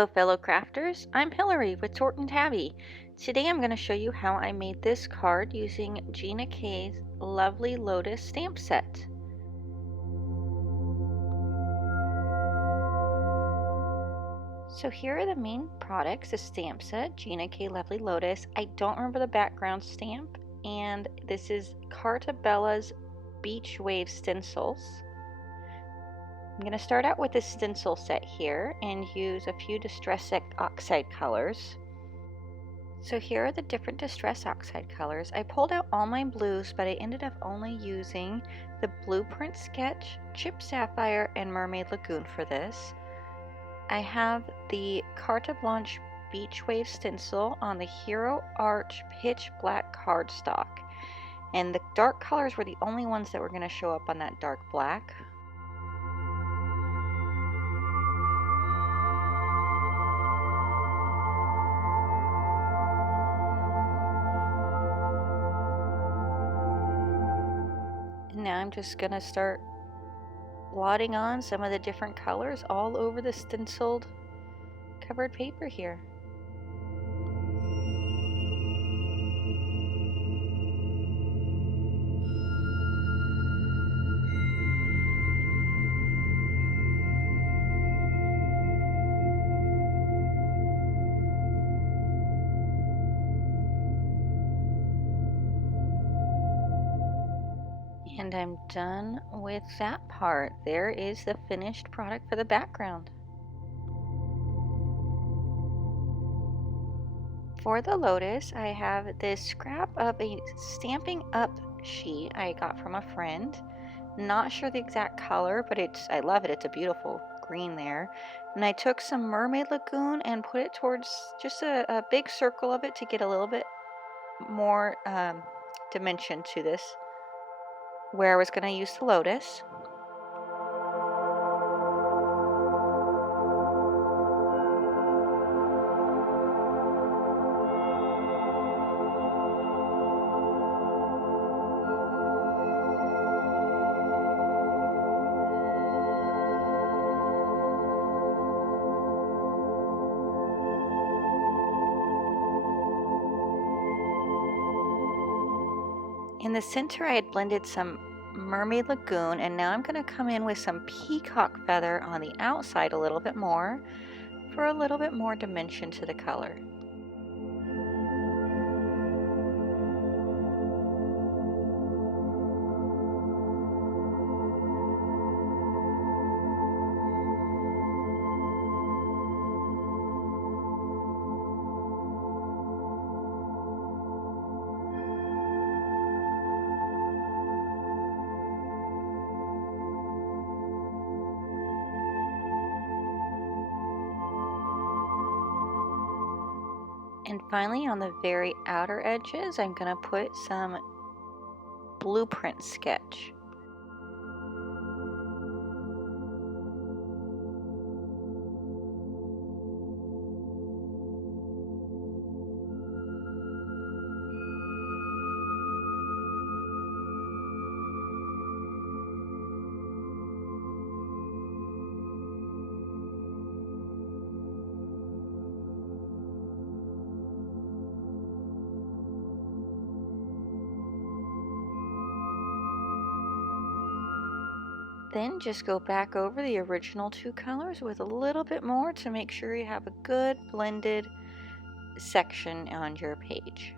Hello fellow crafters, I'm Hillary with Tort and Tabby. Today I'm going to show you how I made this card using Gina K's lovely Lotus stamp set. So here are the main products, the stamp set, Gina K Lovely Lotus. I don't remember the background stamp, and this is Carta Bella's Beach Wave stencils. I'm going to start out with this stencil set here and use a few Distress Oxide colors. So here are the different Distress Oxide colors. I pulled out all my blues, but I ended up only using the Blueprint Sketch, Chip Sapphire, and Mermaid Lagoon for this. I have the Carte Blanche Beach Wave stencil on the Hero Arch Pitch Black cardstock. And the dark colors were the only ones that were going to show up on that dark black. And now I'm just going to start blotting on some of the different colors all over the stenciled covered paper here. And I'm done with that part. There is the finished product for the background. For the Lotus, I have this scrap of a Stampin' Up sheet I got from a friend. Not sure the exact color, but I love it. It's a beautiful green there. And I took some Mermaid Lagoon and put it towards just a big circle of it to get a little bit more dimension to this, where I was going to use the Lotus. In the center, I had blended some Mermaid Lagoon, and now I'm going to come in with some peacock feather on the outside a little bit more for a little bit more dimension to the color. And finally, on the very outer edges, I'm going to put some Blueprint Sketch. Then just go back over the original two colors with a little bit more to make sure you have a good blended section on your page.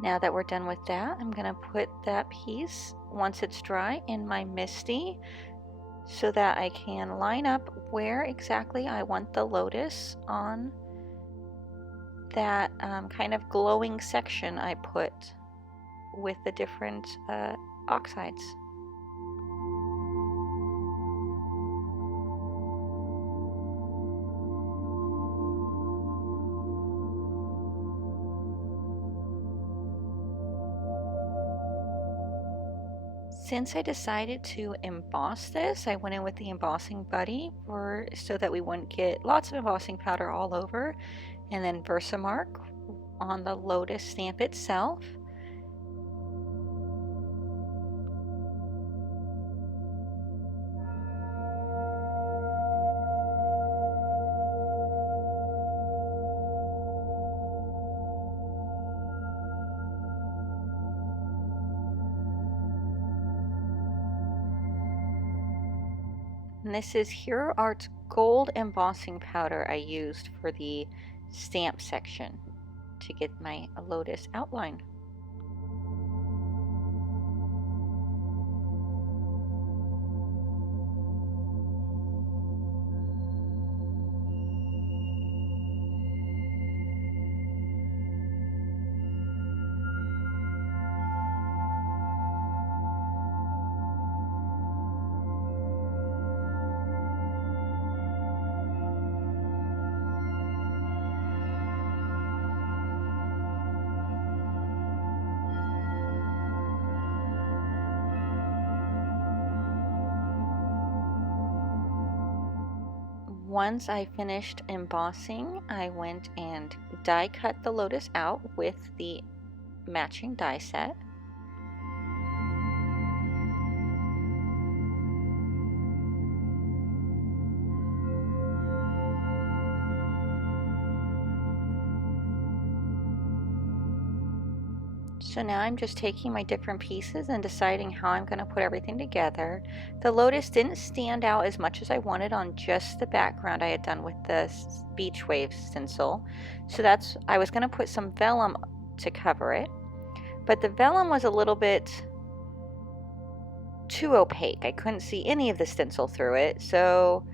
Now that we're done with that, I'm going to put that piece, once it's dry, in my Misty so that I can line up where exactly I want the Lotus on that kind of glowing section I put with the different oxides. Since I decided to emboss this, I went in with the embossing buddy so that we wouldn't get lots of embossing powder all over, and then Versamark on the Lotus stamp itself. And this is Hero Art's gold embossing powder I used for the stamp section to get my Lotus outline. Once I finished embossing, I went and die cut the Lotus out with the matching die set. So now I'm just taking my different pieces and deciding how I'm going to put everything together. The Lotus didn't stand out as much as I wanted on just the background I had done with the beach wave stencil. So I was going to put some vellum to cover it, but the vellum was a little bit too opaque. I couldn't see any of the stencil through it, so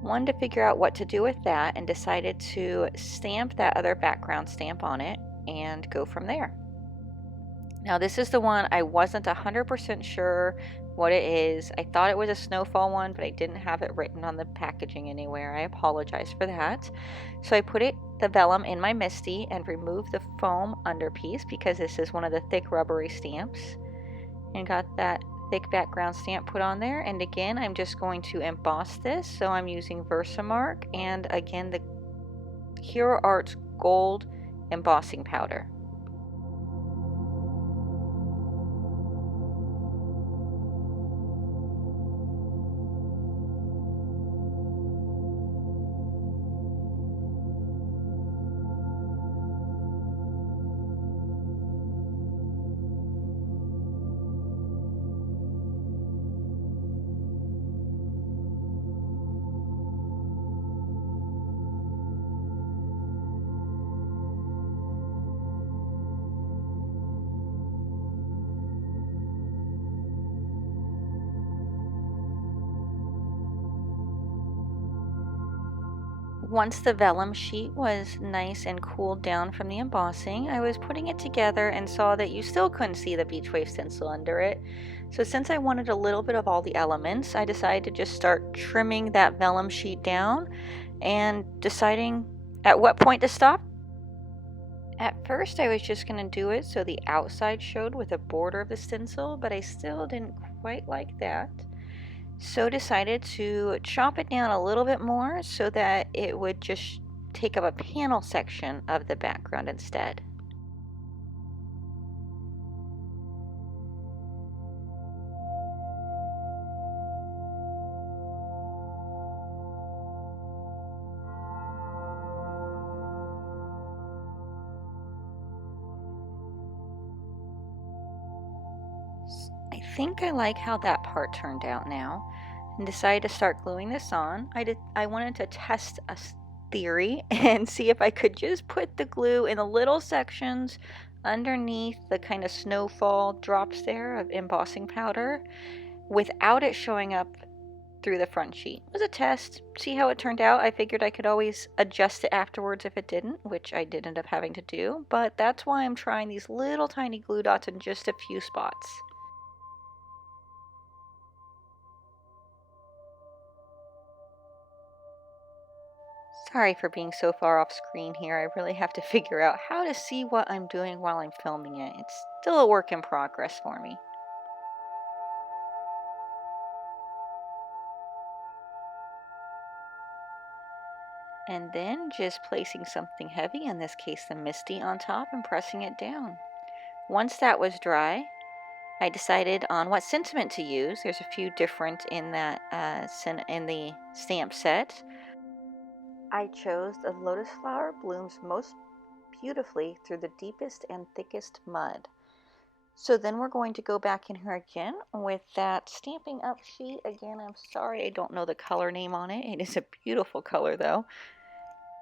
wanted to figure out what to do with that and decided to stamp that other background stamp on it and go from there. Now this is the one I wasn't 100% sure what it is. I thought it was a snowfall one, but I didn't have it written on the packaging anywhere. I apologize for that. So I put the vellum in my Misty and removed the foam underpiece because this is one of the thick rubbery stamps, and got that thick background stamp put on there. And again, I'm just going to emboss this, so I'm using Versamark and again the Hero Arts gold embossing powder. Once the vellum sheet was nice and cooled down from the embossing, I was putting it together and saw that you still couldn't see the beach wave stencil under it. So since I wanted a little bit of all the elements, I decided to just start trimming that vellum sheet down and deciding at what point to stop. At first I was just going to do it so the outside showed with a border of the stencil, but I still didn't quite like that. So decided to chop it down a little bit more so that it would just take up a panel section of the background instead. I think I like how that part turned out now, and decided to start gluing this on. I wanted to test a theory and see if I could just put the glue in the little sections underneath the kind of snowfall drops there of embossing powder without it showing up through the front sheet. It was a test, see how it turned out. I figured I could always adjust it afterwards if it didn't, which I did end up having to do, but that's why I'm trying these little tiny glue dots in just a few spots. Sorry for being so far off screen here. I really have to figure out how to see what I'm doing while I'm filming it. It's still a work in progress for me. And then just placing something heavy, in this case the Misty, on top and pressing it down. Once that was dry, I decided on what sentiment to use. There's a few different in that in the stamp set. I chose the lotus flower blooms most beautifully through the deepest and thickest mud. So then we're going to go back in here again with that Stampin' Up sheet. Again, I'm sorry I don't know the color name on it. It is a beautiful color though.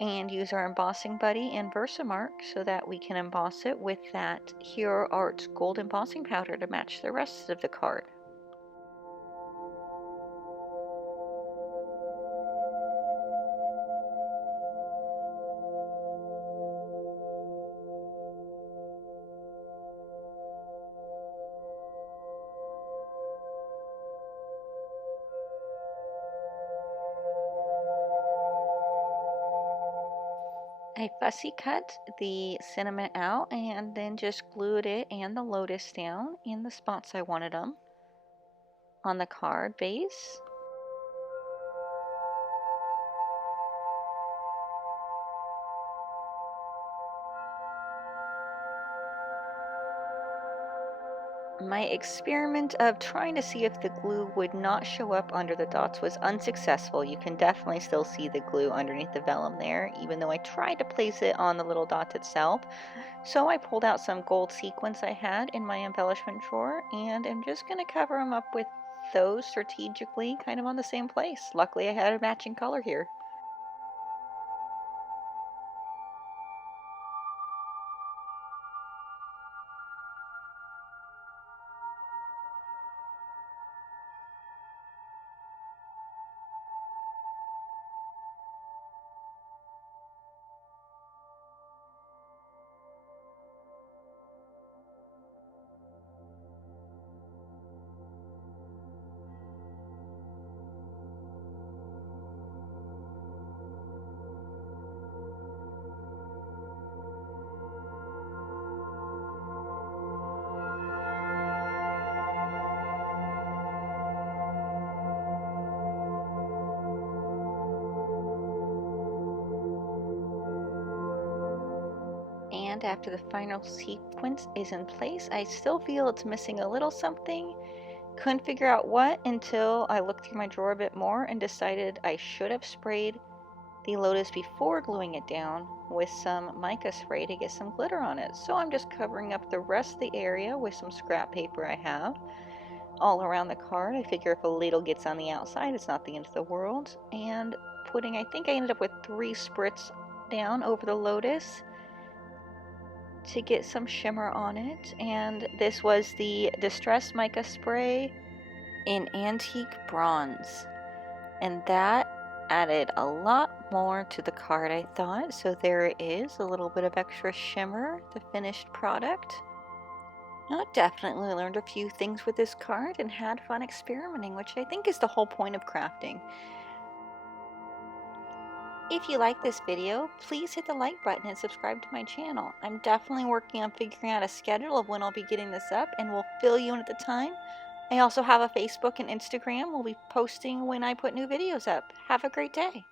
And use our embossing buddy and Versamark so that we can emboss it with that Hero Arts gold embossing powder to match the rest of the card. I fussy cut the sentiment out and then just glued it and the lotus down in the spots I wanted them on the card base. My experiment of trying to see if the glue would not show up under the dots was unsuccessful. You can definitely still see the glue underneath the vellum there, even though I tried to place it on the little dot itself. So I pulled out some gold sequins I had in my embellishment drawer, and I'm just going to cover them up with those strategically kind of on the same place. Luckily I had a matching color here. And after the final sequence is in place, I still feel it's missing a little something. Couldn't figure out what until I looked through my drawer a bit more and decided I should have sprayed the Lotus before gluing it down with some mica spray to get some glitter on it. So I'm just covering up the rest of the area with some scrap paper I have all around the card. I figure if a ladle gets on the outside, it's not the end of the world. And putting, I think I ended up with 3 spritz down over the Lotus to get some shimmer on it. And this was the Distress Mica Spray in Antique Bronze. And that added a lot more to the card, I thought. So there is a little bit of extra shimmer, the finished product. I definitely learned a few things with this card and had fun experimenting, which I think is the whole point of crafting. If you like this video, please hit the like button and subscribe to my channel. I'm definitely working on figuring out a schedule of when I'll be getting this up, and will fill you in at the time. I also have a Facebook and Instagram. We'll be posting when I put new videos up. Have a great day.